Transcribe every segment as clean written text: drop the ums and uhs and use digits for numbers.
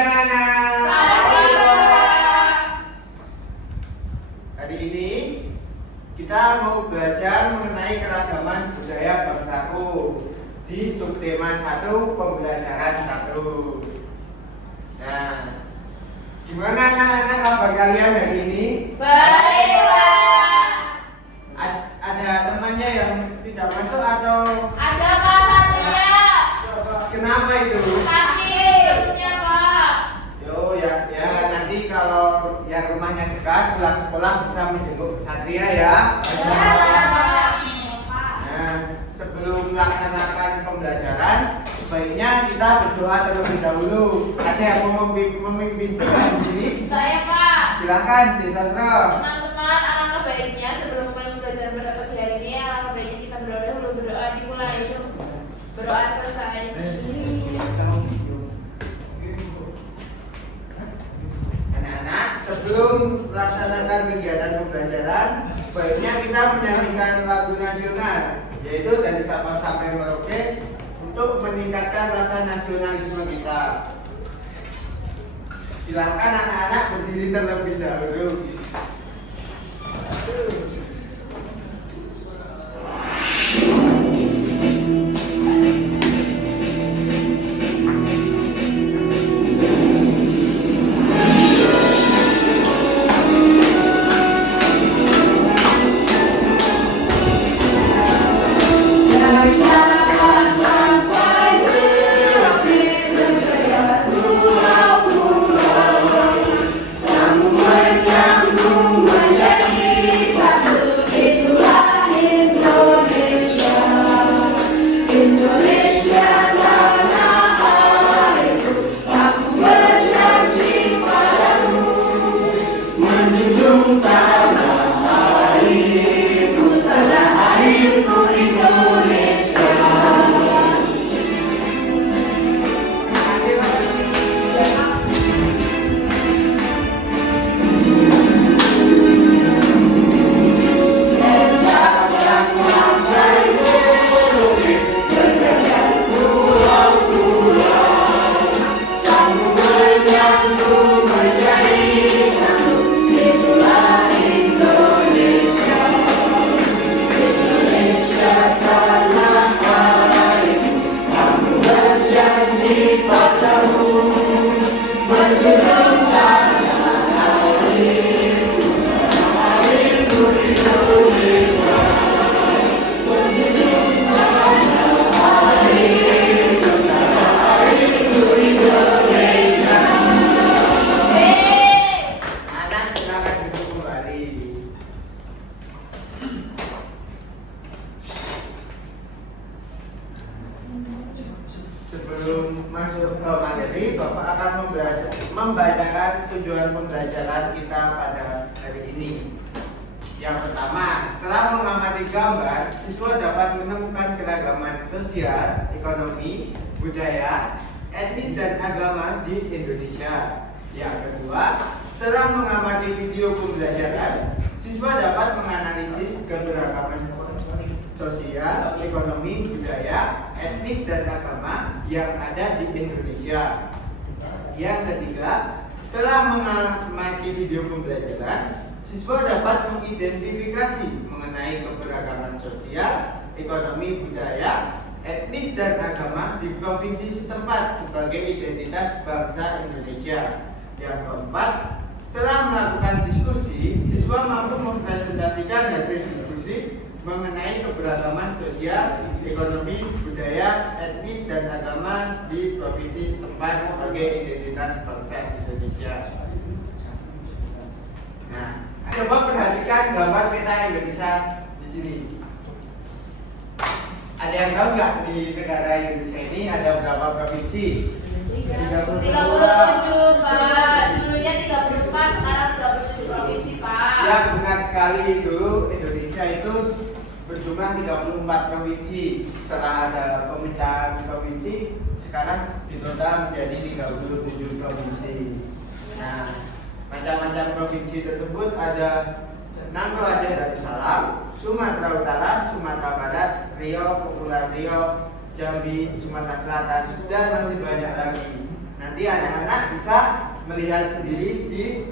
anak-anak. Pagi, Pak. Hari ini kita mau belajar mengenai keragaman budaya bangsaku di subtema 1 pembelajaran 1. Nah, gimana anak-anak kabar kalian hari ini? Baik, Pak. Ada temannya yang tidak masuk atau Ada Pak Satria. kenapa itu? Sakit perutnya, Pak. Yo ya nanti kalau yang rumahnya dekat pulang sekolah bisa menjenguk Satria ya. Nah, sebelum melaksanakan pembelajaran, sebaiknya kita berdoa terlebih dahulu. Ada yang mau memimpin doa di sini? Saya, Pak. Silakan, Desasro. Teman-teman, alangkah baiknya sebelum mulai pembelajaran pada pagi hari ini, alangkah baiknya kita berdoa dahulu. Berdoa dimulai. Yuk. Berdoa selesai. Anak-anak, sebelum melaksanakan kegiatan pembelajaran, sebaiknya kita menyanyikan lagu nasional, yaitu dari Sabang sampai Merauke, untuk meningkatkan rasa nasionalisme kita. Silakan anak-anak berdiri terlebih dahulu. Sebelum masuk ke materi, Bapak akan membacakan tujuan pembelajaran kita pada hari ini. Yang pertama, setelah mengamati gambar, siswa dapat menemukan keragaman sosial, ekonomi, budaya, etnis, dan agama di Indonesia. Yang kedua, setelah mengamati video pembelajaran, siswa dapat menganalisis keberagaman sosial, ekonomi, budaya, etnis, dan agama yang ada di Indonesia. Yang ketiga, setelah mengamati video pembelajaran, siswa dapat mengidentifikasi mengenai keberagaman sosial, ekonomi, budaya, etnis, dan agama di provinsi setempat sebagai identitas bangsa Indonesia. Yang keempat, setelah melakukan diskusi, siswa mampu mempresentasikan hasil diskusi mengenai keberagaman sosial, ekonomi, budaya, etnis, dan agama di provinsi setempat sebagai identitas bangsa Indonesia. Nah, coba perhatikan gambar peta Indonesia di sini. Ada yang tahu nggak di negara Indonesia ini ada berapa provinsi? 37, Pak. Dulunya 34, sekarang 37 provinsi, Pak. Ya, benar sekali. Dulu Indonesia itu berjumlah 34 provinsi. Setelah ada pemecahan provinsi, sekarang ditotal menjadi 37 provinsi. Nah, macam-macam provinsi tersebut ada Nangko Aceh Darussalam, Sumatera Utara, Sumatera Barat, Riau, Kepulauan Riau, Jambi, Sumatera Selatan, dan masih banyak lagi. Nanti Nanti anak-anak bisa melihat sendiri di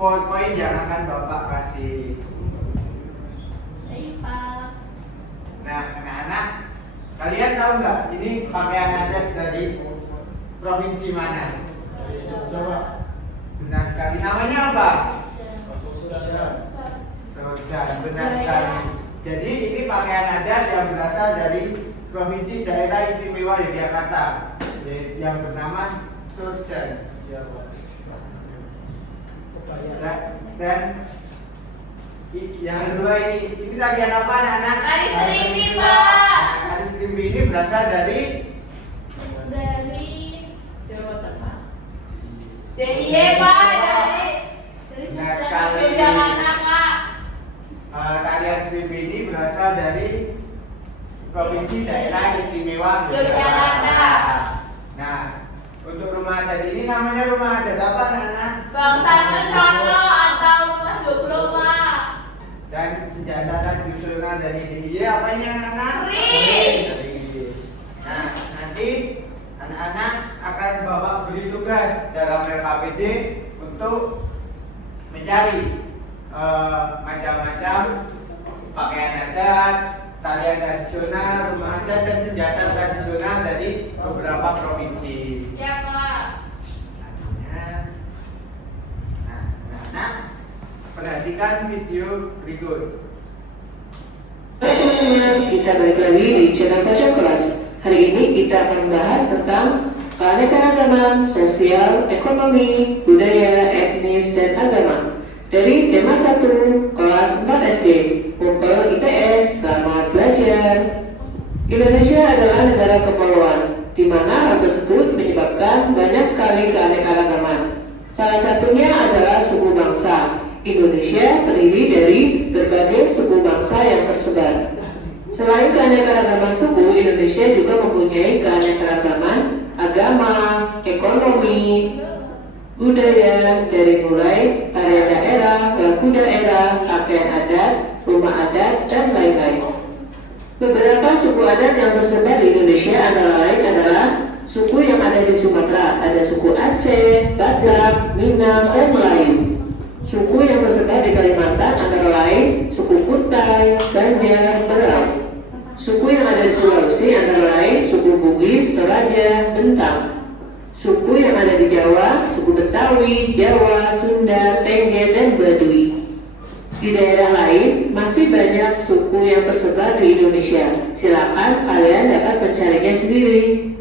poin-poin yang akan Bapak kasih. Nah, anak-anak, kalian tahu nggak ini pakaian adat dari provinsi mana? Jawa. Benar sekali. Namanya apa? Jawa. Sojan. Benar sekali. Jadi ini pakaian adat yang berasal dari provinsi daerah istimewa Yogyakarta yang bernama Sojan. Dan yang kedua ini tarian apa anak-anak? Tari serimpi, Pak. Tari serimpi ini berasal dari Jawa Tengah. Iya Pak, dari Nah, sekali. Yogyakarta Pak. Tarian serimpi ini berasal dari provinsi daerah istimewa Yogyakarta. Nah, untuk rumah adat ini namanya rumah adat apa anak-anak? Bangsa Kencono atau Rumah Joglo Pak. Dan senjata tradisional dari DIY apanya anak-anak? Keris. Nah, nanti anak-anak akan bawa beli tugas dalam LKPD untuk mencari macam-macam pakaian adat, tarian tradisional, rumah adat dan senjata tradisional dari beberapa provinsi. Siapa? Nah, anak-anak perhatikan video berikut. Teman-teman, kita balik lagi di channel Pojok Kelas. Hari ini kita akan membahas tentang keanekaragaman sosial, ekonomi, budaya, etnis, dan agama. Dari tema 1, kelas 4 SD, Kumpul IPS, selamat belajar. Indonesia adalah negara kepulauan, di mana hal tersebut menyebabkan banyak sekali keanekaragaman. Salah satunya adalah suku bangsa. Indonesia terdiri dari berbagai suku bangsa yang tersebar. Selain keanekaragaman suku, Indonesia juga mempunyai keanekaragaman agama, ekonomi, budaya, dari mulai tarian daerah, lagu daerah, pakaian adat, rumah adat, dan lain-lain. Beberapa suku adat yang tersebar di Indonesia antara lain adalah suku yang ada di Sumatera, ada suku Aceh, Batak, Minang, dan Melayu. Suku yang tersebar di Kalimantan antara lain suku Kutai, Banjar, Berau. Suku yang ada di Sulawesi antara lain suku Bugis, Toraja, Bentang. Suku yang ada di Jawa, suku Betawi, Jawa, Sunda, Tengge, dan Baduy. Di daerah lain masih banyak suku yang tersebar di Indonesia. Silakan kalian dapat mencarinya sendiri.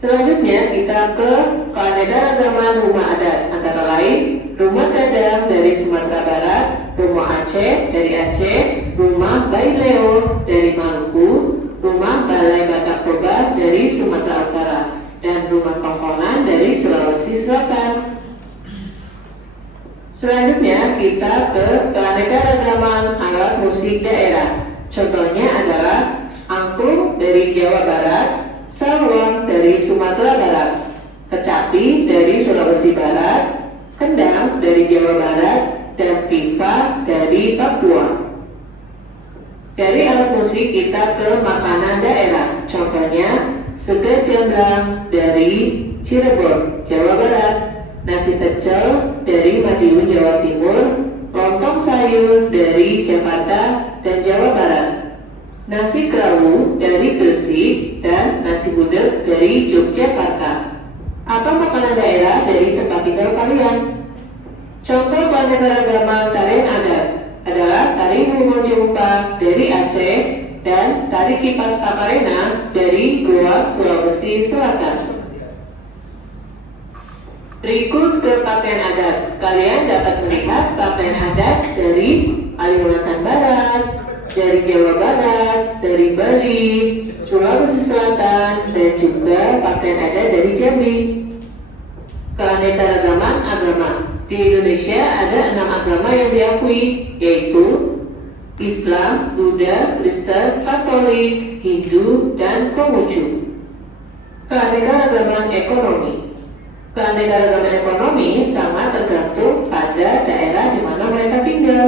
Selanjutnya kita ke keanekaragaman rumah adat antara lain rumah Dadang dari Sumatera Barat, rumah Aceh dari Aceh, rumah Baileo dari Maluku, rumah Balai Batak Toba dari Sumatera Utara, dan rumah Tongkonan dari Sulawesi Selatan. Selanjutnya kita ke keanekaragaman alat musik daerah. Contohnya adalah angklung dari Jawa Barat, saluang dari Sumatera Barat, kecapi dari Sulawesi Barat, kendang dari Jawa Barat, dan tifa dari Papua. Dari alat musik kita ke makanan daerah. Contohnya sega jamblang dari Cirebon, Jawa Barat, nasi pecel dari Madiun, Jawa Timur, lontong sayur dari Jakarta dan Jawa Barat, nasi kerawu dari Gresik, dan nasi gudeg dari Yogyakarta. Apa makanan daerah dari tempat tinggal kalian? Contoh keanekaragaman tarian adat adalah tari Momo Jumpa dari Aceh dan tari Kipas Takarena dari Goa, Sulawesi Selatan. Berikut ke pakaian adat. Kalian dapat melihat pakaian adat dari Kalimantan Barat, dari Jawa Barat, dari Bali, Sulawesi Selatan, dan juga pakaian adat dari Jambi. Keanekaragaman agama. Di Indonesia ada 6 agama yang diakui, yaitu Islam, Buddha, Kristen, Katolik, Hindu, dan Konghucu. Keanekaragaman ekonomi. Keanekaragaman ekonomi sangat tergantung pada daerah di mana mereka tinggal.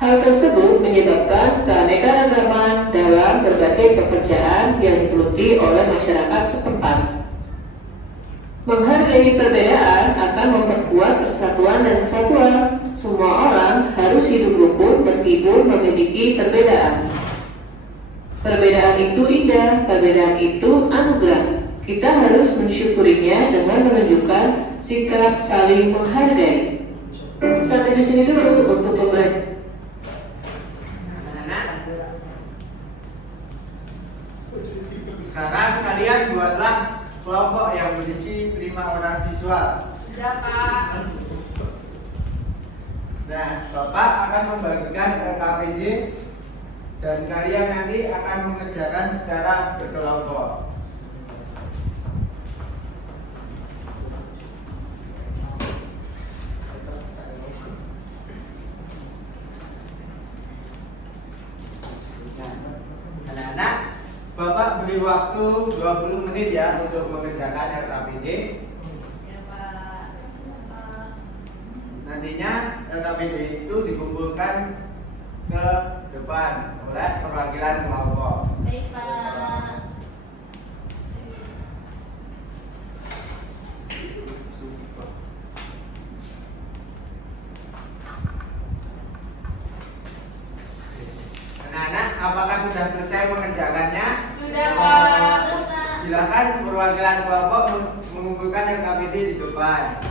Hal tersebut menyebabkan keanekaragaman dalam berbagai pekerjaan yang digeluti oleh masyarakat setempat. Menghargai perbedaan akan memperkuat persatuan dan kesatuan. Semua orang harus hidup rukun meskipun memiliki perbedaan. Perbedaan itu indah, perbedaan itu anugerah. Kita harus mensyukurinya dengan menunjukkan sikap saling menghargai. Sampai di sini dulu untuk pembelajaran. Anak-anak, sekarang kalian buatlah kelompok yang berisi 5 orang siswa. Sudah, Pak. Nah, Bapak akan membagikan LKPD dan kalian nanti akan mengerjakan secara berkelompok. Nah, anak-anak, Bapak beri waktu 20 menit ya untuk mengerjakan LKPD. Ya, Pak. Nantinya LKPD itu dikumpulkan ke depan oleh perwakilan kelompok. Baik, Pak. Anak-anak, apakah sudah selesai mengerjakannya? Sudah, Pak. Silakan perwakilan kelompok mengumpulkan LKPD di depan.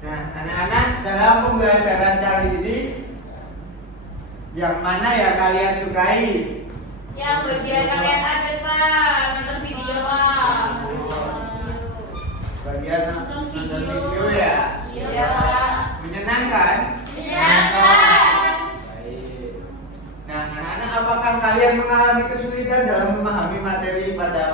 Nah, anak-anak, dalam pembelajaran kali ini, yang mana yang kalian sukai? Yang bagian kalian ada, Pak. Nonton video, Pak. Bagian nonton video ya? Iya, Pak. Menyenangkan? Menyenangkan. Baik. Nah, anak-anak, apakah kalian mengalami kesulitan dalam memahami materi pada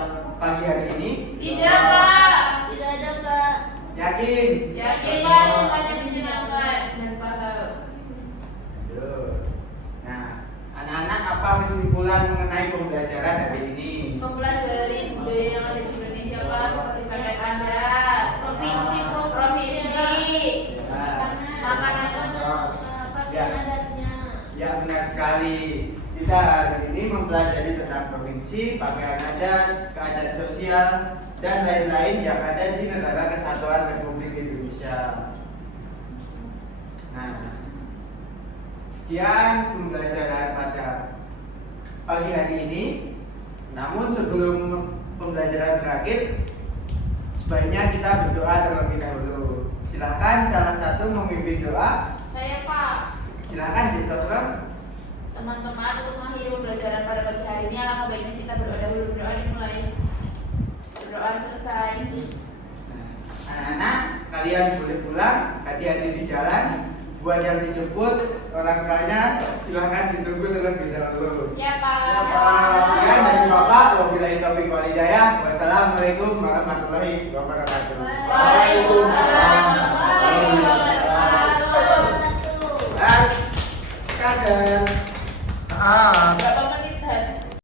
pagi hari ini? Tidak, Pak. Tidak ada, Pak. Yakin? Yakin, Pak. Semuanya menyenangkan dan paham. Nah, anak-anak, apa kesimpulan mengenai pembelajaran hari ini? Mempelajari budaya yang ada di Indonesia, Pak, seperti pakaian adat, provinsi, makanan, Ya. Ya, benar sekali. Kita hari ini mempelajari tentang provinsi, pakaian adat, keadaan sosial, dan lain-lain yang ada di Negara Kesatuan Republik Indonesia. Nah, sekian pembelajaran pada pagi hari ini. Namun sebelum pembelajaran berakhir, sebaiknya kita berdoa terlebih dahulu. Silakan salah satu memimpin doa. Saya, Pak. Silakan ditonton. Teman-teman, untuk mengakhiri pembelajaran pada pagi hari ini, alangkah baiknya kita berdoa dahulu. Berdoa dimulai. Berdoa selesai. Anak-anak, kalian boleh pulang. Hati-hati di jalan. Buat yang dijemput orang tuanya, silakan ditunggu terlebih dahulu. Siapa? Sekian dari Bapak. Wabillahi taufiq wal hidayah. Wassalamualaikum warahmatullahi wabarakatuh. Waalaikumsalam warahmatullahi wabarakatuh. Kader. Berapa